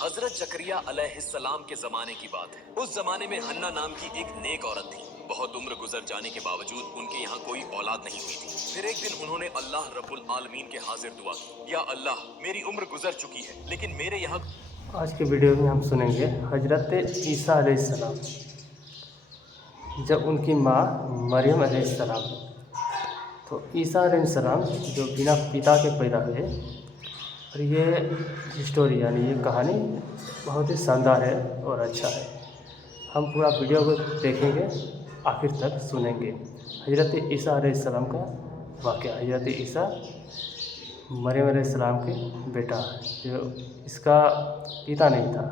हजरत जकरिया अलैहिस्सलाम के जमाने की बात है। उस जमाने में हन्ना नाम की एक नेक औरत थी। बहुत उम्र गुजर जाने के बावजूद उनके यहाँ कोई औलाद नहीं हुई थी। फिर एक दिन उन्होंने अल्लाह रब्बुल आलमीन के हाजिर दुआ की, या अल्लाह, मेरी उम्र गुजर चुकी है लेकिन मेरे यहाँ। आज के वीडियो में हम सुनेंगे हजरत ईसा अलैहिस्सलाम, जब उनकी माँ मरियम अलैहिस्सलाम, तो ईसा अलैहिस्सलाम जो बिना पिता के पैदा हुए। और ये स्टोरी यानी ये कहानी बहुत ही शानदार है और अच्छा है। हम पूरा वीडियो को देखेंगे, आखिर तक सुनेंगे। हजरत ईसा अलैहिस्सलाम का वाक़या। हजरत ईसा मरियम अलैहिस्सलाम के बेटा, जो इसका पिता नहीं था।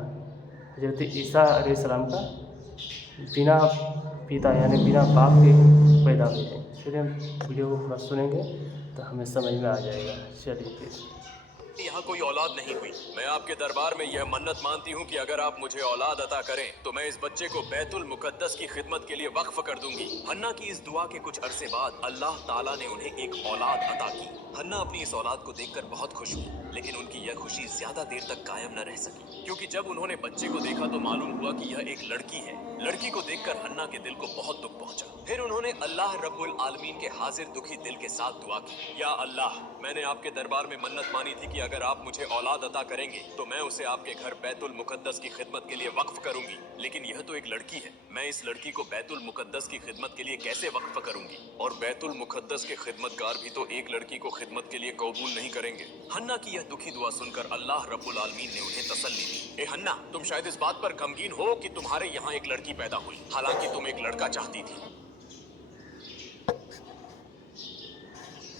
हजरत ईसा अलैहिस्सलाम का बिना पिता यानी बिना बाप के पैदा हुए हैं। चलिए हम वीडियो को पूरा सुनेंगे तो हमें समझ में आ जाएगा। चलिए फिर। यहाँ कोई औलाद नहीं हुई। मैं आपके दरबार में यह मन्नत मानती हूँ कि अगर आप मुझे औलाद अता करें तो मैं इस बच्चे को बैतुल मुकद्दस की खिदमत के लिए वक्फ कर दूंगी। हन्ना की इस दुआ के कुछ अरसे बाद अल्लाह ताला ने उन्हें एक औलाद अता की। हन्ना अपनी इस औलाद को देखकर बहुत खुश हुई, लेकिन उनकी यह खुशी ज्यादा देर तक कायम न रह सकी, क्योंकि जब उन्होंने बच्चे को देखा तो मालूम हुआ कि यह एक लड़की है। लड़की को देखकर हन्ना के दिल को बहुत दुख पहुंचा। फिर उन्होंने अल्लाह रब्बुल आलमीन के हाजिर दुखी दिल के साथ दुआ की, या अल्लाह, मैंने आपके दरबार में मन्नत मानी थी कि अगर आप मुझे औलाद अता करेंगे तो मैं उसे आपके घर बैतुल मुकद्दस की खिदमत के लिए वक्फ करूंगी। लेकिन यह तो एक लड़की है, मैं इस लड़की को बैतुल मुकद्दस की खिदमत के लिए कैसे वक्फ करूंगी? और बैतुल मुकद्दस के खिदमतगार भी तो एक लड़की को खिदमत के लिए कबूल नहीं करेंगे। हन्ना की यह दुखी दुआ सुनकर अल्लाह रब्बुल आलमीन ने उन्हें तसल्ली दी। ए हन्ना, तुम शायद इस बात पर गमगीन हो कि तुम्हारे यहाँ एक लड़की पैदा हुई, हालांकि तुम एक लड़का चाहती थी।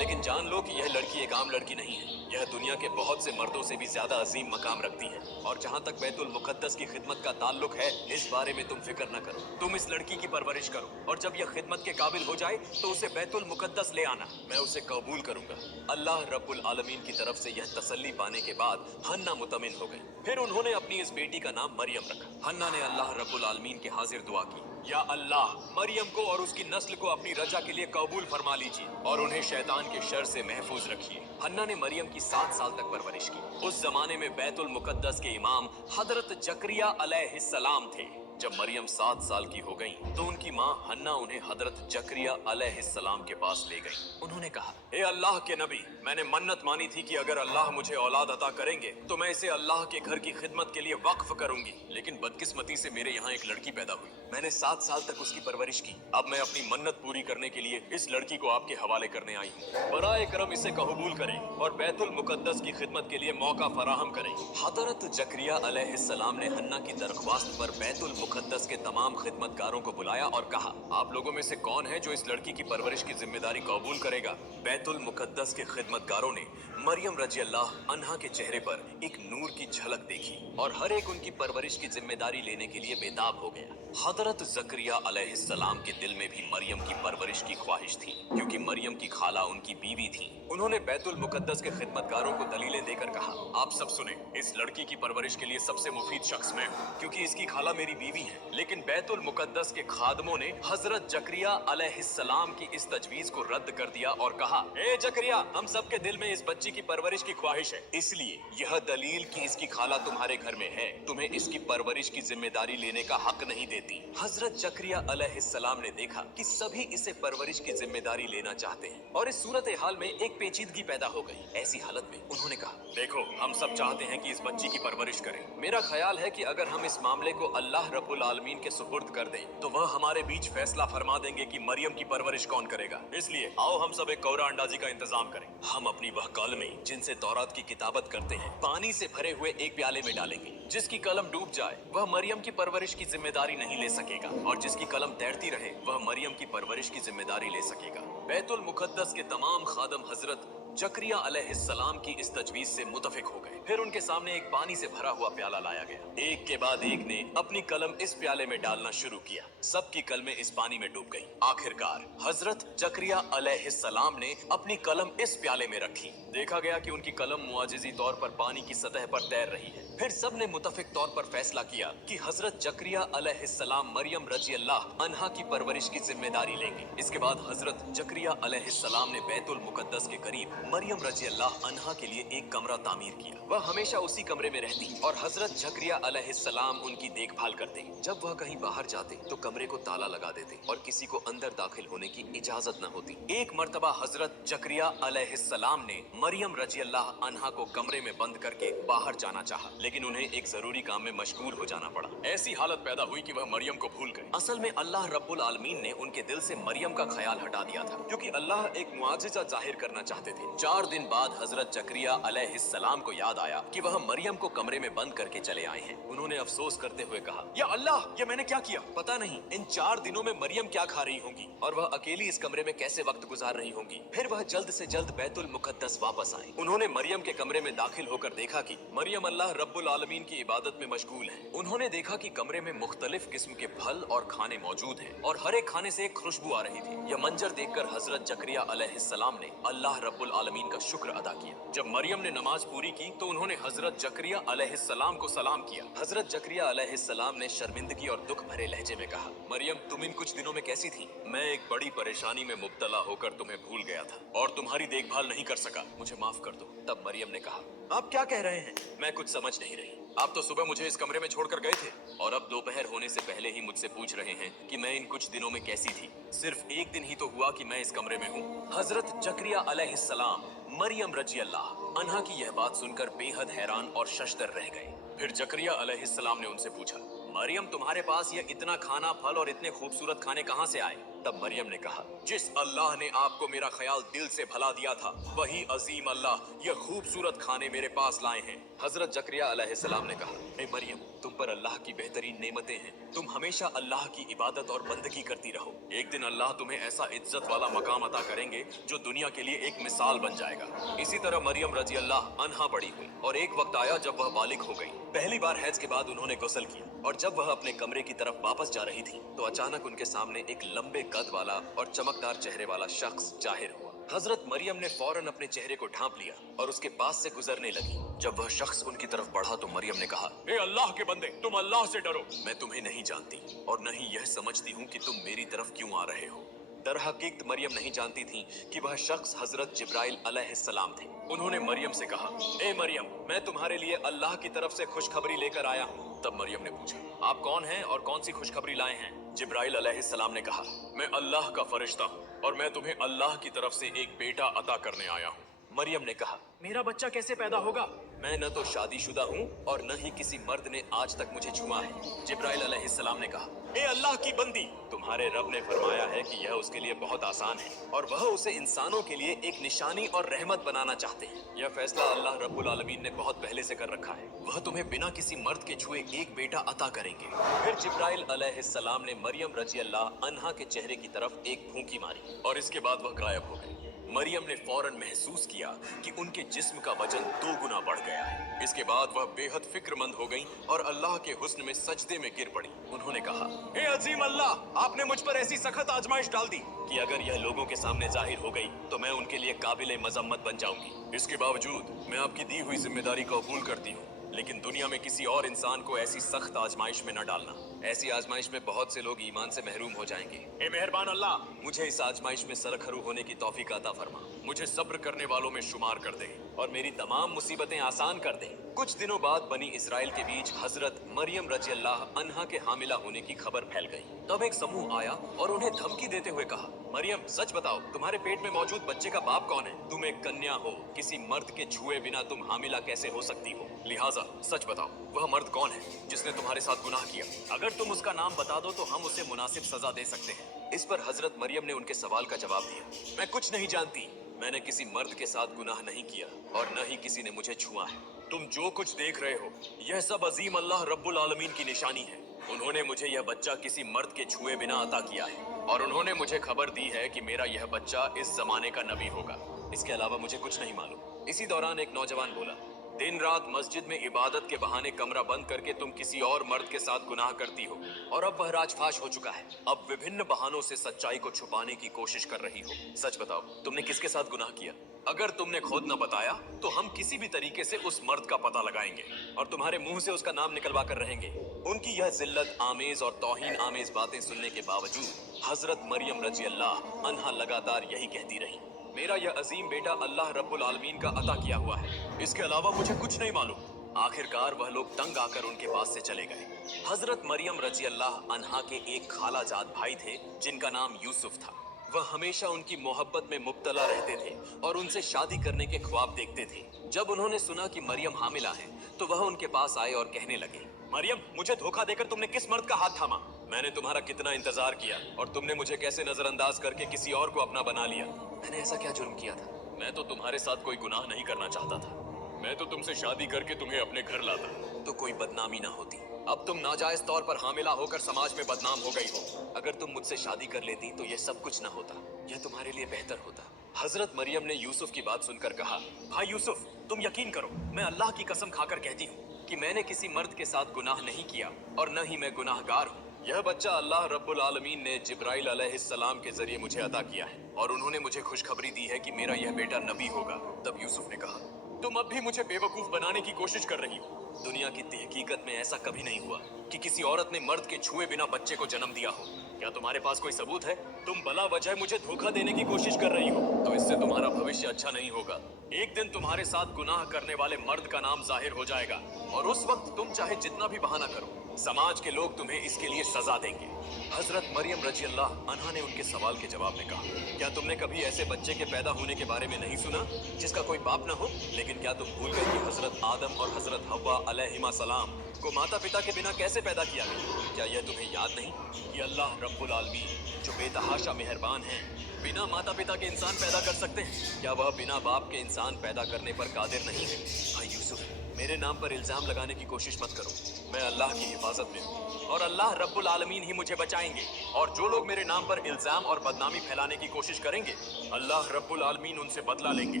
लेकिन जान लो कि यह लड़की एक आम लड़की नहीं है। यह दुनिया के बहुत से मर्दों से भी ज्यादा अजीम मकाम रखती है। और जहाँ तक बैतुल मुकद्दस की खिदमत का ताल्लुक है, इस बारे में तुम फिक्र न करो। तुम इस लड़की की परवरिश करो और जब यह खिदमत के काबिल हो जाए तो उसे बैतुल मुकद्दस ले आना, मैं उसे कबूल करूंगा। अल्लाह रब्बुल आलमीन की तरफ से यह तसल्ली पाने के बाद हन्ना मुतमिन हो गई। फिर उन्होंने अपनी इस बेटी का नाम मरियम रखा। हन्ना ने अल्लाह रब्बुल आलमीन के हाजिर दुआ की, या अल्लाह, मरियम को और उसकी नस्ल को अपनी रजा के लिए कबूल फरमा लीजिए और उन्हें शैतान के शर से महफूज रखिए। हन्ना ने मरियम की 7 साल तक परवरिश की। उस जमाने में बैतुल मुकद्दस के इमाम हजरत जकरिया अलैहिस्सलाम थे। जब मरियम 7 साल की हो गई तो उनकी माँ हन्ना उन्हें हजरत जकरिया अलैहिस्सलाम के पास ले गई। उन्होंने कहा, ए अल्लाह के नबी, मैंने मन्नत मानी थी कि अगर अल्लाह मुझे औलाद अता करेंगे तो मैं इसे अल्लाह के घर की खिदमत के लिए वक्फ करूंगी। लेकिन बदकिस्मती से मेरे यहाँ एक लड़की पैदा हुई। मैंने 7 साल तक उसकी परवरिश की। अब मैं अपनी मन्नत पूरी करने के लिए इस लड़की को आपके हवाले करने आई हूँ। बराए करम इसे कबूल करें और बैतुल मुकद्दस की खिदमत के लिए मौका फराहम करें। हजरत जकरिया अलैहिस्सलाम ने हन्ना की दरख्वास्त पर बैतुल मुकद्दस के तमाम खिदमतगारों को बुलाया और कहा, आप लोगों में से कौन है जो इस लड़की की परवरिश की जिम्मेदारी कबूल करेगा? बैतुल मुकद्दस के खिदमतगारों ने मरियम रजी अल्लाह अन्हा के चेहरे पर एक नूर की झलक देखी और हर एक उनकी परवरिश की जिम्मेदारी लेने के लिए बेताब हो गया। हजरत जकरिया अलैहिस्सलाम के दिल में भी मरियम की परवरिश की ख्वाहिश थी, क्योंकि मरियम की खाला उनकी बीवी थी। उन्होंने बैतुल मुकद्दस के खिदमतगारों को दलीलें देकर कहा, आप सब सुने, इस लड़की की परवरिश के लिए सबसे मुफीद शख्स मैं हूँ, क्योंकि इसकी खाला मेरी बीवी है। लेकिन बैतुल मुकद्दस के खादमों ने हजरत जकरिया अलैहिस्सलाम की इस तजवीज को रद्द कर दिया और कहा, ए जकरिया, हम सब के दिल में इस बच्ची की परवरिश की ख्वाहिश है, इसलिए यह दलील कि इसकी खाला तुम्हारे घर में है तुम्हें इसकी परवरिश की जिम्मेदारी लेने का हक नहीं देती। हजरत जकरिया अलैहिस्सलाम ने देखा कि सभी इसे परवरिश की जिम्मेदारी लेना चाहते हैं और इस सूरत हाल में एक पेचीदगी पैदा हो गई। ऐसी हालत में उन्होंने कहा, देखो, हम सब चाहते हैं कि इस बच्ची की परवरिश करें। मेरा ख्याल है कि अगर हम इस मामले को अल्लाह रब्बुल आलमीन के सुपुर्द कर दें तो वह हमारे बीच फैसला फरमा देंगे कि मरियम की परवरिश कौन करेगा। इसलिए आओ हम सब एक कौरा अंडाजी का इंतजाम करें। हम अपनी वह कलमें जिनसे तौरात की किताबत करते हैं पानी से भरे हुए एक प्याले में डालेंगे। जिसकी कलम डूब जाए वह मरियम की परवरिश की जिम्मेदारी नहीं ले सकेगा और जिसकी कलम तैरती रहे वह मरियम की परवरिश की जिम्मेदारी ले सकेगा। बैतुल मुकद्दस के तमाम खादम हजरत जकरिया अलैहिस्सलाम की इस तजवीज से मुतफिक हो गए। फिर उनके सामने एक पानी से भरा हुआ प्याला लाया गया। एक के बाद एक ने अपनी कलम इस प्याले में डालना शुरू किया। सबकी कलमें इस पानी में डूब गईं। आखिरकार हजरत जकरिया अलैहिस्सलाम ने अपनी कलम इस प्याले में रखी देखा गया कि उनकी कलम मुआजिजी तौर पर पानी की सतह पर तैर रही है। फिर सब ने मुतफिक तौर पर फैसला किया कि हजरत जकरिया अलैहिस्सलाम मरियम रजी अल्लाह अन्हा की परवरिश की जिम्मेदारी लेंगे। इसके बाद हजरत जकरिया अलैहिस्सलाम ने बैतुल मुकद्दस के करीब मरियम रजी अल्लाह अन्हा के लिए एक कमरा तामीर किया। वह हमेशा उसी कमरे में रहती और हजरत जकरिया अलैहिस्सलाम उनकी देखभाल करते। जब वह कहीं बाहर जाते तो कमरे को ताला लगा देते और किसी को अंदर दाखिल होने की इजाजत न होती। एक मर्तबा हजरत जकरिया अलैहिस्सलाम ने मरियम रजी अल्लाह अन्हा को कमरे में बंद करके बाहर जाना चाहा, लेकिन उन्हें एक जरूरी काम में मशगूल हो जाना पड़ा। ऐसी हालत पैदा हुई कि वह मरियम को भूल गए। असल में अल्लाह रब्बुल आलमीन ने उनके दिल से मरियम का ख्याल हटा दिया था, क्योंकि अल्लाह एक मुआजिजा जाहिर करना चाहते थे। 4 दिन बाद हजरत जकरिया अलैहिस्सलाम को याद आया कि वह मरियम को कमरे में बंद करके चले आए हैं। उन्होंने अफसोस करते हुए कहा, या अल्लाह, ये मैंने क्या किया? पता नहीं इन 4 दिनों में मरियम क्या खा रही होंगी और वह अकेली इस कमरे में कैसे वक्त गुजार रही होंगी। फिर वह जल्द से जल्द बैतुल मुकद्दस वापस आए। उन्होंने मरियम के कमरे में दाखिल होकर देखा कि मरियम अल्लाह रब्बुल आलमीन की इबादत में मशगूल है। उन्होंने देखा कि कमरे में मुख्तलिफ किस्म के फल और खाने मौजूद हैं और हर एक खाने से एक खुशबू आ रही थी। यह मंजर देखकर हजरत जकरिया अलैहिस्सलाम ने अल्लाह रब्बुल आलमीन का शुक्र अदा किया। जब मरियम ने नमाज पूरी की तो उन्होंने हजरत जकरिया अलैहिस्सलाम को सलाम किया। हजरत जकरिया अलैहिस्सलाम ने शर्मिंदगी और दुख भरे लहजे में कहा, मरियम, तुम इन कुछ दिनों में कैसी थी? मैं एक बड़ी परेशानी में मुब्तला होकर तुम्हें भूल गया था और तुम्हारी देखभाल नहीं कर सका, मुझे माफ कर दो। तब मरियम ने कहा, आप क्या कह रहे हैं? मैं कुछ समझ नहीं रही। आप तो सुबह मुझे इस कमरे में छोड़कर गए थे और अब दोपहर होने से पहले ही मुझसे पूछ रहे हैं कि मैं इन कुछ दिनों में कैसी थी। सिर्फ एक दिन ही तो हुआ कि मैं इस कमरे में हूँ। हजरत जकरिया अलैहिस्सलाम मरियम रजी अल्लाह अन्हा की यह बात सुनकर बेहद हैरान और शशदर रह गए। फिर जकरिया अलैहिस्सलाम ने उनसे पूछा, मरियम, तुम्हारे पास ये इतना खाना, फल और इतने खूबसूरत खाने कहाँ से आए? तब मरियम ने कहा, जिस अल्लाह ने आपको मेरा ख्याल दिल से भला दिया था, वही अजीम अल्लाह ये खूबसूरत खाने मेरे पास लाए हैं। हजरत जकरिया अलैहिस्सलाम ने कहा, ए मरियम, तुम पर अल्लाह की बेहतरीन नेमतें हैं। तुम हमेशा अल्लाह की इबादत और बंदगी करती रहो। एक दिन अल्लाह तुम्हें ऐसा इज्जत वाला मकाम अता करेंगे जो दुनिया के लिए एक मिसाल बन जाएगा। इसी तरह मरियम रजी अल्लाह अन्हा बड़ी हुई और एक वक्त आया जब वह बालिग हो गई। पहली बार हैज के बाद उन्होंने गुस्ल किया और जब वह अपने कमरे की तरफ वापस जा रही थी तो अचानक उनके सामने एक लंबे कद वाला और चमकदार चेहरे वाला शख्स जाहिर हुआ। हजरत मरियम ने फौरन अपने चेहरे को ढांप लिया और उसके पास से गुजरने लगी। जब वह शख्स उनकी तरफ बढ़ा तो मरियम ने कहा, ए अल्लाह के बंदे, तुम अल्लाह से डरो। मैं तुम्हें नहीं जानती और न ही यह समझती हूँ कि तुम मेरी तरफ क्यों आ रहे हो। दरहकीकत मरियम नहीं जानती थी कि वह शख्स हजरत जिब्राइल अलैहिस्सलाम थे। उन्होंने मरियम से कहा, ए मरियम, मैं तुम्हारे लिए अल्लाह की तरफ से खुशखबरी लेकर आया हूँ। तब मरियम ने पूछा, आप कौन हैं और कौन सी खुशखबरी लाए हैं? जिब्राइल अलैहिस्सलाम ने कहा, मैं अल्लाह का फरिश्ता हूँ और मैं तुम्हें अल्लाह की तरफ से एक बेटा अता करने आया हूँ। मरियम ने कहा, मेरा बच्चा कैसे पैदा होगा? मैं न तो शादीशुदा हूँ और न ही किसी मर्द ने आज तक मुझे छुआ है। जिब्राइल अलैहिस्सलाम ने कहा, ए अल्लाह की बंदी, तुम्हारे रब ने फरमाया है कि यह उसके लिए बहुत आसान है और वह उसे इंसानों के लिए एक निशानी और रहमत बनाना चाहते हैं। यह फैसला अल्लाह रब्बुल आलमीन ने बहुत पहले से कर रखा है। वह तुम्हें बिना किसी मर्द के छुए एक बेटा अता करेंगे। फिर जिब्राइल अलैहिस्सलाम ने मरियम रजी अल्लाह अन्हा के चेहरे की तरफ एक फूंकी मारी और इसके बाद वह गायब हो गई। मरियम ने फौरन महसूस किया कि उनके जिस्म का वजन 2 गुना बढ़ गया है। इसके बाद वह बेहद फिक्रमंद हो गई और अल्लाह के हुस्न में सजदे में गिर पड़ी। उन्होंने कहा, हे अजीम अल्लाह, आपने मुझ पर ऐसी सख्त आजमाइश डाल दी कि अगर यह लोगों के सामने जाहिर हो गई तो मैं उनके लिए काबिल मजम्मत बन जाऊंगी। इसके बावजूद मैं आपकी दी हुई जिम्मेदारी को कबूल करती हूँ, लेकिन दुनिया में किसी और इंसान को ऐसी सख्त आजमाइश में न डालना। ऐसी आजमाइश में बहुत से लोग ईमान से महरूम हो जाएंगे। ए मेहरबान अल्लाह, मुझे इस आजमाइश में सरखरू होने की तौफीक अता फरमा। मुझे सब्र करने वालों में शुमार कर दे और मेरी तमाम मुसीबतें आसान कर दे। कुछ दिनों बाद बनी इसराइल के बीच हजरत मरियम रजी अल्लाह अन्हा के हामिला होने की खबर फैल गई। तब एक समूह आया और उन्हें धमकी देते हुए कहा, मरियम, सच बताओ, तुम्हारे पेट में मौजूद बच्चे का बाप कौन है? तुम एक कन्या हो, किसी मर्द के छुए बिना तुम हामिला कैसे हो सकती हो? लिहाजा सच बताओ, वह मर्द कौन है जिसने तुम्हारे साथ गुनाह किया? अगर तुम उसका नाम बता दो तो हम उसे मुनासिब सजा दे सकते हैं। इस पर हजरत मरियम ने उनके सवाल का जवाब दिया, मैं कुछ नहीं जानती। मैंने किसी मर्द के साथ गुनाह नहीं किया और न ही किसी ने मुझे छुआ है। तुम जो कुछ देख रहे हो, यह सब अजीम अल्लाह रब्बुल आलमीन की निशानी है। उन्होंने मुझे यह बच्चा किसी मर्द के छुए बिना अता किया है और उन्होंने मुझे खबर दी है कि मेरा यह बच्चा इस जमाने का नबी होगा। इसके अलावा मुझे कुछ नहीं मालूम। इसी दौरान एक नौजवान बोला, दिन रात मस्जिद में इबादत के बहाने कमरा बंद करके तुम किसी और मर्द के साथ गुनाह करती हो और अब वह राजफाश हो चुका है। अब विभिन्न बहानों से सच्चाई को छुपाने की कोशिश कर रही हो। सच बताओ, तुमने किसके साथ गुनाह किया? अगर तुमने खुद न बताया तो हम किसी भी तरीके से उस मर्द का पता लगाएंगे और तुम्हारे मुंह से उसका नाम निकलवा कर रहेंगे। उनकी यह जिल्लत आमेज और तौहीन आमेज बातें सुनने के बावजूद हजरत मरियम रजी अल्लाह अन्हा लगातार यही कहती रही, मेरा यह अजीम बेटा अल्लाह रब्बुल आलमीन का अता किया हुआ है, इसके अलावा मुझे कुछ नहीं मालूम। आखिरकार वह लोग तंग आकर उनके पास से चले गए। हजरत मरियम रजी अल्लाह अन्हा के एक खालाजाद भाई थे जिनका नाम यूसुफ था। वह हमेशा उनकी मोहब्बत में मुब्तला रहते थे और उनसे शादी करने के ख्वाब देखते थे। जब उन्होंने सुना कि मरियम हामिला है तो वह उनके पास आए और कहने लगे, मरियम, मुझे धोखा देकर तुमने किस मर्द का हाथ थामा? मैंने तुम्हारा कितना इंतजार किया और तुमने मुझे कैसे नजरअंदाज करके किसी और को अपना बना लिया। मैंने ऐसा क्या जुर्म किया था? मैं तो तुम्हारे साथ कोई गुनाह नहीं करना चाहता था। मैं तो तुमसे शादी करके तुम्हें अपने घर लाता तो कोई बदनामी ना होती। अब तुम नाजायज तौर पर हामिला होकर समाज में बदनाम हो गई हो। अगर तुम मुझसे शादी कर लेती तो यह सब कुछ न होता, यह तुम्हारे लिए बेहतर होता। हजरत मरियम ने यूसुफ की बात सुनकर कहा, भाई यूसुफ, तुम यकीन करो, मैं अल्लाह की कसम खाकर कहती हूँ कि मैंने किसी मर्द के साथ गुनाह नहीं किया और न ही मैं गुनाहगार हूँ। यह बच्चा अल्लाह रब्बुल आलमीन ने जिब्राइल अलैहिस्सलाम के जरिए मुझे अता किया है और उन्होंने मुझे खुशखबरी दी है कि मेरा यह बेटा नबी होगा। तब यूसुफ ने कहा, तुम अब भी मुझे बेवकूफ बनाने की कोशिश कर रही हो। दुनिया की तहकीकत में ऐसा कभी नहीं हुआ कि किसी औरत ने मर्द के छुए बिना बच्चे को जन्म दिया हो। क्या तुम्हारे पास कोई सबूत है? तुम बला वजह मुझे धोखा देने की कोशिश कर रही हो तो इससे तुम्हारा भविष्य अच्छा नहीं होगा। एक दिन तुम्हारे साथ गुनाह करने वाले मर्द का नाम जाहिर हो जाएगा और उस वक्त तुम चाहे जितना भी बहाना करो, समाज के लोग तुम्हें इसके लिए सजा देंगे। हजरत मरियम रजी अल्लाह अन्हा ने उनके सवाल के जवाब में कहा, क्या तुमने कभी ऐसे बच्चे के पैदा होने के बारे में नहीं सुना जिसका कोई बाप न हो? लेकिन क्या तुम भूल गए कि हजरत आदम और हजरत हव्वा अलैहिमा सलाम को माता पिता के बिना कैसे पैदा किया गया? क्या यह तुम्हें याद नहीं कि अल्लाह रब्बुल आलमीन जो बेतहाशा मेहरबान है, बिना माता पिता के इंसान पैदा कर सकते हैं? क्या वह बिना बाप के इंसान पैदा करने पर कादिर नहीं है? भाई यूसुफ, मेरे नाम पर इल्जाम लगाने की कोशिश मत करो। मैं अल्लाह की हिफाजत में हूँ और अल्लाह रब्बुल आलमीन ही मुझे बचाएंगे। और जो लोग मेरे नाम पर इल्जाम और बदनामी फैलाने की कोशिश करेंगे, अल्लाह रब्बुल आलमीन उनसे बदला लेंगे।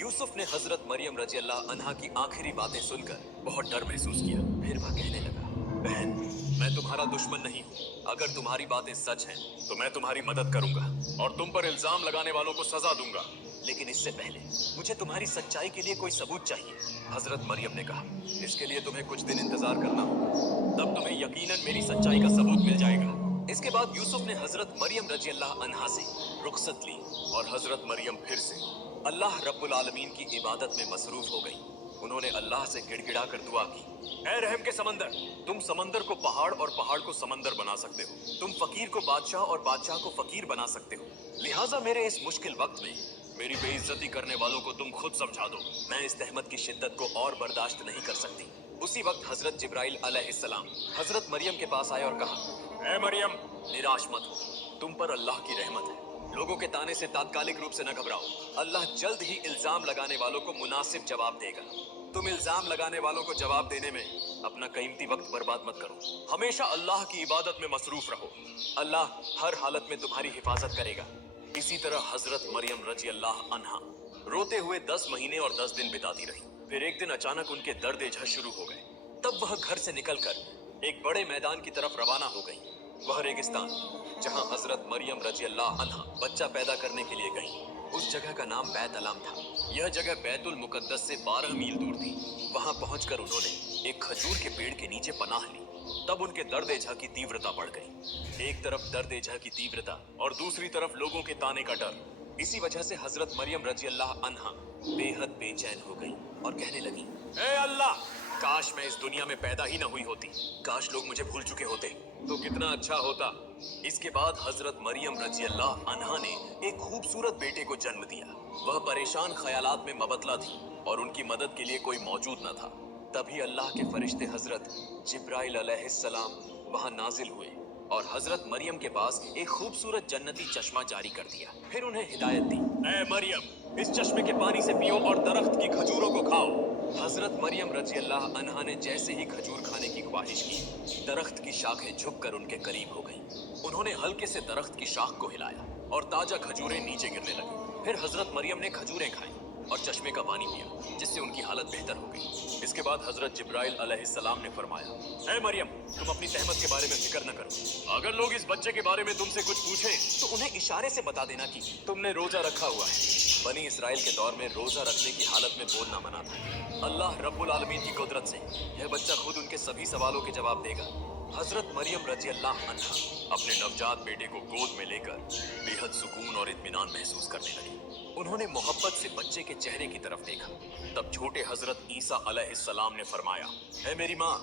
यूसुफ ने हजरत मरियम रजी अल्लाह अन्हा की आखिरी बातें सुनकर बहुत डर महसूस किया। फिर वह कहने लगा, बहन, मैं तुम्हारा दुश्मन नहीं हूँ। अगर तुम्हारी बातें सच हैं तो मैं तुम्हारी मदद करूंगा और तुम पर इल्जाम लगाने वालों को सजा दूंगा। लेकिन इससे पहले मुझे तुम्हारी सच्चाई के लिए कोई सबूत चाहिए। हजरत मरियम ने कहा, इसके लिए तुम्हें कुछ दिन इंतजार करना होगा, तब तुम्हें यकीनन मेरी सच्चाई का सबूत मिल जाएगा। इसके बाद यूसुफ ने हजरत मरियम रजी अल्लाह अन्हा से रुखसत ली और हजरत मरियम फिर से अल्लाह रब्बुल आलमीन की इबादत में मसरूफ हो गई। उन्होंने अल्लाह से गिड़गिड़ा कर दुआ की, ऐ रहम के समंदर, तुम समंदर को पहाड़ और पहाड़ को समंदर बना सकते हो। तुम फकीर को बादशाह और बादशाह को फकीर बना सकते हो। लिहाजा मेरे इस मुश्किल वक्त में मेरी बेइज्जती करने वालों को तुम खुद समझा दो। मैं इस तहमत की शिद्दत को और बर्दाश्त नहीं कर सकती। उसी वक्त हजरत जिब्राइल अलैहिस्सलाम हजरत मरियम के पास आए और कहा, ऐ मरियम, निराश मत हो, तुम पर अल्लाह की रहमत है। लोगों के ताने से तात्कालिक रूप से न घबराओ, अल्लाह जल्द ही इल्जाम लगाने वालों को मुनासिब जवाब देगा। तुम इल्जाम लगाने वालों को जवाब देने में अपना कीमती वक्त बर्बाद मत करो। हमेशा अल्लाह की इबादत में मसरूफ रहो। अल्लाह हर हालत में तुम्हारी हिफाजत करेगा। इसी तरह हजरत मरियम रजी अल्लाह अन्हा रोते हुए 10 महीने और 10 दिन बिताती रही। फिर एक दिन अचानक उनके दर्द एजहर शुरू हो गए। तब वह घर से निकलकर एक बड़े मैदान की तरफ रवाना हो गई। वह रेगिस्तान जहां हजरत मरियम रजी अल्लाह अन्हा बच्चा पैदा करने के लिए गई, उस जगह का नाम बैत अलम था। यह जगह बैतुल मुकद्दस से 12 मील दूर थी। वहां पहुंचकर उन्होंने एक खजूर के पेड़ के नीचे पनाह ली। तब उनके दर्द एजहर की तीव्रता बढ़ गई। एक तरफ दर्द एजहर की तीव्रता और दूसरी तरफ लोगों के ताने का डर। इसी वजह से हजरत मरियम रजी अल्लाह अन्हा बेहद बेचैन हो गई और कहने लगी, ए अल्लाह, काश मैं इस दुनिया में पैदा ही न हुई होती। काश लोग मुझे भूल चुके होते तो कितना अच्छा होता। इसके बाद हजरत मरियम रजी अल्लाह अन्हा ने एक खूबसूरत बेटे को जन्म दिया। वह परेशान ख्यालात में मबतला थी और उनकी मदद के लिए कोई मौजूद न था। तभी अल्लाह के फरिश्ते हजरत जिब्राइल अलैहिस्सलाम वहां नाजिल हुए और हजरत मरियम के पास एक खूबसूरत जन्नती चश्मा जारी कर दिया। फिर उन्हें हिदायत दी, ऐ मरियम, इस चश्मे के पानी से पियो और दरख्त की खजूरों को खाओ। हजरत मरियम रजी अल्लाह अन्हा ने जैसे ही खजूर खाने की ख्वाहिश की, दरख्त की शाखें झुककर उनके करीब हो गईं। उन्होंने हल्के से दरख्त की शाख को हिलाया और ताजा खजूरें नीचे गिरने लगी। फिर हजरत मरियम ने खजूरें खाई और चश्मे का पानी पिया, जिससे उनकी हालत बेहतर हो गई। इसके बाद हजरत जिब्राइल अलैहिस्सलाम ने फरमाया, ऐ मरियम, तुम अपनी सहमत के बारे में फिक्र न करो। अगर लोग इस बच्चे के बारे में तुमसे कुछ पूछें तो उन्हें इशारे से बता देना कि तुमने रोजा रखा हुआ है। बनी इसराइल के दौर में रोजा रखने की हालत में बोलना मना था। अल्लाह रब्बुल आलमीन की कुदरत से यह बच्चा खुद उनके सभी सवालों के जवाब देगा। हजरत मरियम रजी अल्लाह अन्हा अपने नवजात बेटे को गोद में लेकर बेहद सुकून और इत्मीनान महसूस करने लगी। उन्होंने मोहब्बत से बच्चे के चेहरे की तरफ देखा। तब छोटे हजरत ईसा अलैहिस्सलाम ने फरमाया, है मेरी माँ,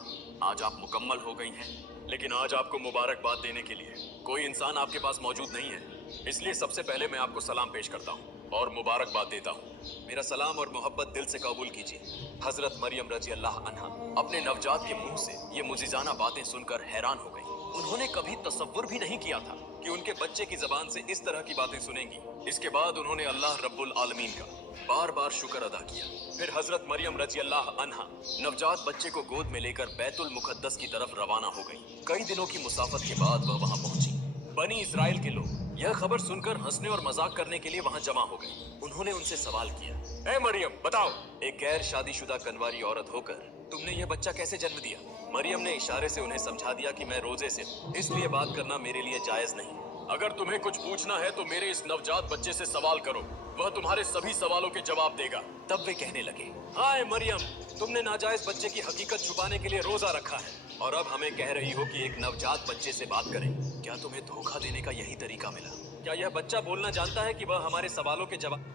आज आप मुकम्मल हो गई हैं, लेकिन आज आपको मुबारकबाद देने के लिए कोई इंसान आपके पास मौजूद नहीं है, इसलिए सबसे पहले मैं आपको सलाम पेश करता हूँ और मुबारकबाद देता हूँ। मेरा सलाम और मोहब्बत दिल से कबूल कीजिए। हजरत मरियम रजी अल्लाह अन्हा अपने नवजात के मुंह से ये मुजिजाना बातें सुनकर हैरान हो गई। उन्होंने कभी तसव्वुर भी नहीं किया था कि उनके बच्चे की जबान से इस तरह की बातें सुनेंगी। इसके बाद उन्होंने अल्लाह रब्बुल आलमीन का बार बार शुक्र अदा किया। फिर हजरत मरियम रजी अल्लाह अन्हा नवजात बच्चे को गोद में लेकर बैतुल मुकद्दस की तरफ रवाना हो गई। कई दिनों की मुसाफत के बाद वह वहां पहुंची। बनी इसराइल के लोग यह खबर सुनकर हंसने और मजाक करने के लिए वहां जमा हो गए। उन्होंने उनसे सवाल किया, ए मरियम बताओ, एक गैर शादीशुदा कन्वारी औरत होकर तुमने यह बच्चा कैसे जन्म दिया? मरियम ने इशारे से उन्हें समझा दिया कि मैं रोजे से हूं, इसलिए बात करना मेरे लिए जायज नहीं। अगर तुम्हें कुछ पूछना है तो मेरे इस नवजात बच्चे से सवाल करो, वह तुम्हारे सभी सवालों के जवाब देगा। तब वे कहने लगे, हाय मरियम, तुमने नाजायज बच्चे की हकीकत छुपाने के लिए रोजा रखा है और अब हमें कह रही हो कि एक नवजात बच्चे से बात करें। क्या तुम्हें धोखा देने का यही तरीका मिला? क्या यह बच्चा बोलना जानता है कि वह हमारे सवालों के जवाब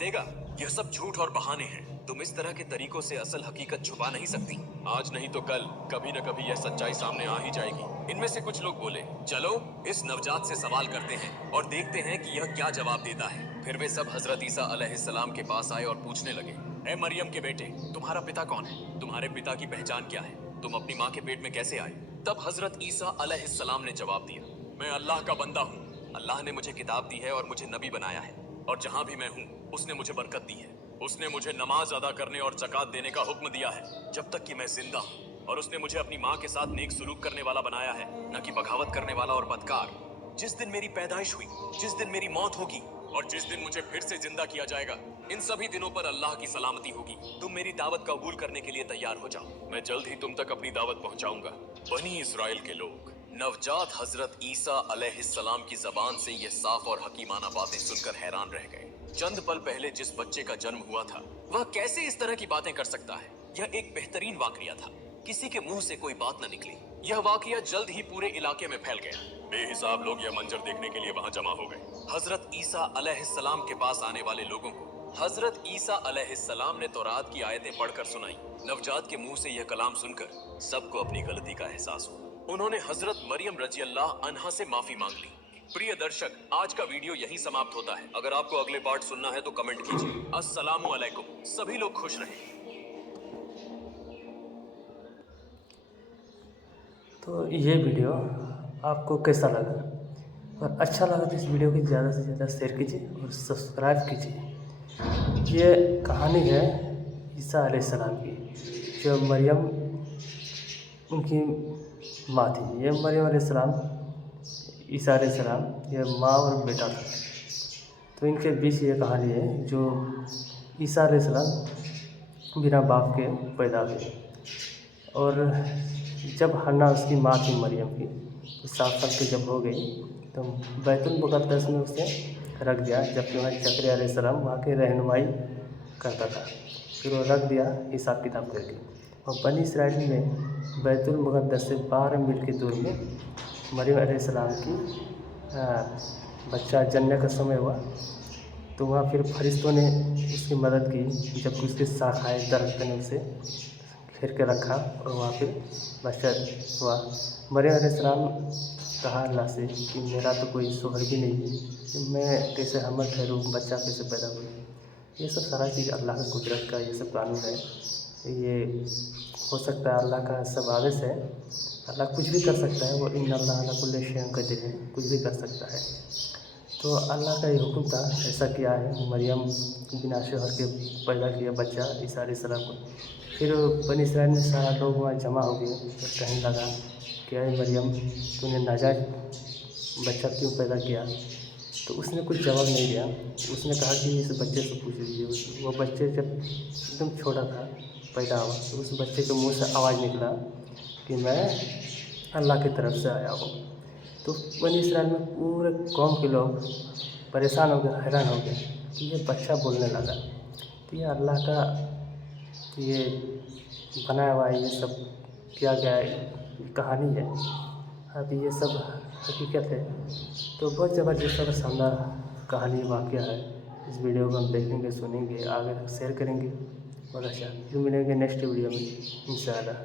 देगा? यह सब झूठ और बहाने हैं। तुम इस तरह के तरीकों से असल हकीकत छुपा नहीं सकती। आज नहीं तो कल कभी न कभी यह सच्चाई सामने आ ही जाएगी। इनमें से कुछ लोग बोले, चलो इस नवजात से सवाल करते हैं और देखते हैं कि यह क्या जवाब देता है। फिर वे सब हजरत ईसा अलैहिस्सलाम के पास आए और पूछने लगे, ए मरियम के बेटे, तुम्हारा पिता कौन है? तुम्हारे पिता की पहचान क्या है? तुम अपनी माँ के पेट में कैसे आए? तब हजरत ईसा अलैहिस्सलाम ने जवाब दिया, मैं अल्लाह का बंदा हूँ। अल्लाह ने मुझे किताब दी है और मुझे नबी बनाया है, और जहाँ भी मैं हूँ उसने मुझे बरकत दी है। उसने मुझे नमाज अदा करने और ज़कात देने का हुक्म दिया है जब तक कि मैं जिंदा हूँ, और उसने मुझे अपनी माँ के साथ नेक सुलूक करने वाला बनाया है, न कि बगावत करने वाला और बदकार। जिस दिन मेरी पैदाइश हुई, जिस दिन मेरी मौत होगी और जिस दिन मुझे फिर से जिंदा किया जाएगा, इन सभी दिनों पर अल्लाह की सलामती होगी। तुम मेरी दावत कबूल करने के लिए तैयार हो जाओ, मैं जल्द ही तुम तक अपनी दावत पहुंचाऊंगा। बनी इसराइल के लोग नवजात हजरत ईसा अलैहिस्सलाम की जबान से ये साफ और हकीमाना बातें सुनकर हैरान रह गए। चंद पल पहले जिस बच्चे का जन्म हुआ था, वह कैसे इस तरह की बातें कर सकता है? यह एक बेहतरीन वाकया था। किसी के मुंह से कोई बात न निकली। यह वाकया जल्द ही पूरे इलाके में फैल गया। बेहिसाब लोग यह मंजर देखने के लिए वहां जमा हो गए। हजरत ईसा अलैहिस्सलाम के पास आने वाले लोगों को हजरत ईसा अलैहिस्सलाम ने तौरात की आयतें पढ़कर सुनाई। नवजात के मुंह से यह कलाम सुनकर सबको अपनी गलती का एहसास हुआ। उन्होंने हजरत मरियम रजी अल्लाह अन्हा से माफी मांग ली। प्रिय दर्शक, आज का वीडियो यहीं समाप्त होता है। अगर आपको अगले पार्ट सुनना है तो कमेंट कीजिए। अस्सलामु अलैकुम। सभी लोग खुश रहें। तो ये वीडियो आपको कैसा लगा? और अच्छा लगा तो इस वीडियो को ज़्यादा से ज़्यादा शेयर कीजिए और सब्सक्राइब कीजिए। ये कहानी है ईसा अलैहिस्सलाम की, जो मरियम उनकी माँ थी। ये मरियम अलैहिस्सलाम, ईसा अलैहिस्सलाम, ये माँ और बेटा था। तो इनके बीच ये कहानी है, जो ईसा अलैहिस्सलाम बिना बाप के पैदा हुए, और जब हन्ना उसकी माँ थी मरियम की, तो 7 साल की जब हो गई तो बैतुल मुक़द्दस में उसे रख दिया, जबकि वहाँ जकरिया अलैहिस्सलाम वहाँ की रहनुमाई करता था। फिर वो रख दिया हिसाब किताब करके। और बनी इसराइल में बैतुल मुक़द्दस से 12 मील की दूर में मरियम अलैहिस्सलाम की बच्चा जन्नत का समय हुआ, तो वहाँ फिर फरिश्तों ने उसकी मदद की, जबकि उसके शाखाएँ दरख्त ने उसे घेर के रखा और वहाँ पे बच्चा हुआ। मरियम अलैहिस्सलाम कहा अल्लाह से कि मेरा तो कोई शोहर भी नहीं है, मैं कैसे हमल ठहरूँ, बच्चा कैसे पैदा हुआ? ये सब सारा चीज़ अल्लाह की कुदरत का ये सब कानून है। ये हो सकता है अल्लाह का सब आदेश है। अल्लाह कुछ भी कर सकता है, वो इन्नल्लाह अला कुल्ली शैइन क़दीर है, कुछ भी कर सकता है। तो अल्लाह का ये हुक्म था, ऐसा किया है। मरियम बिना शोहर के पैदा किया बच्चा ईसा अलैहिस्सलाम को। फिर बनी इसराइल में सारा लोग वहाँ जमा हो गए और कहने लगा कि अरे मरियम, तूने नाजायज़ बच्चा क्यों पैदा किया? तो उसने कुछ जवाब नहीं दिया। उसने कहा कि इस बच्चे से पूछ लीजिए। वो बच्चे जब एकदम छोटा था, पैदा हुआ, तो उस बच्चे के मुंह से आवाज़ निकला कि मैं अल्लाह की तरफ से आया हूँ। तो बनी इसराइल में पूरे कौम के लोग परेशान हो गए, हैरान हो गए कि ये बच्चा बोलने लगा। तो ये अल्लाह का ये बनाया हुआ है, ये सब किया गया है, ये कहानी है। अब ये सब हकीकत है। तो बहुत ज़बरदस्त और शानदार कहानी वाक़या है। इस वीडियो को हम देखेंगे, सुनेंगे, आगे तक शेयर करेंगे। और अच्छा, फिर मिलेंगे नेक्स्ट वीडियो में इंशाअल्लाह।